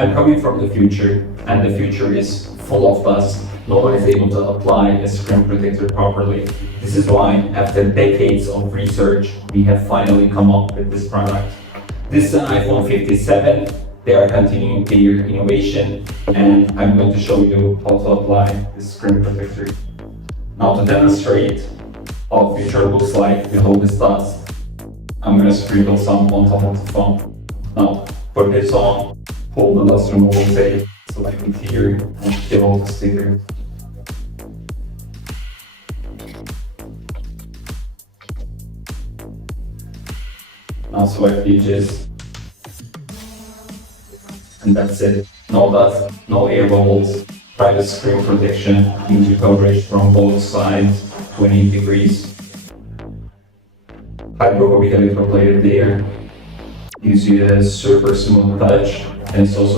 I'm coming from the future, and the future is full of dust. No one is able to apply a screen protector properly. This is why, after decades of research, we have finally come up with this product. This is an iPhone 57. They are continuing their innovation, and I'm going to show you how to apply this screen protector. Now, to demonstrate how the future looks like with all this dust, I'm going to sprinkle some on top of the phone. Now, put this on, pull the dust removal tape, select it here, and kill all the stickers. Now swipe the edges. And that's it. No dust, no air bubbles. Private screen protection, UV coverage from both sides, 20 degrees. Hydrophobic electroplated there. Gives you a super smooth touch, and it's also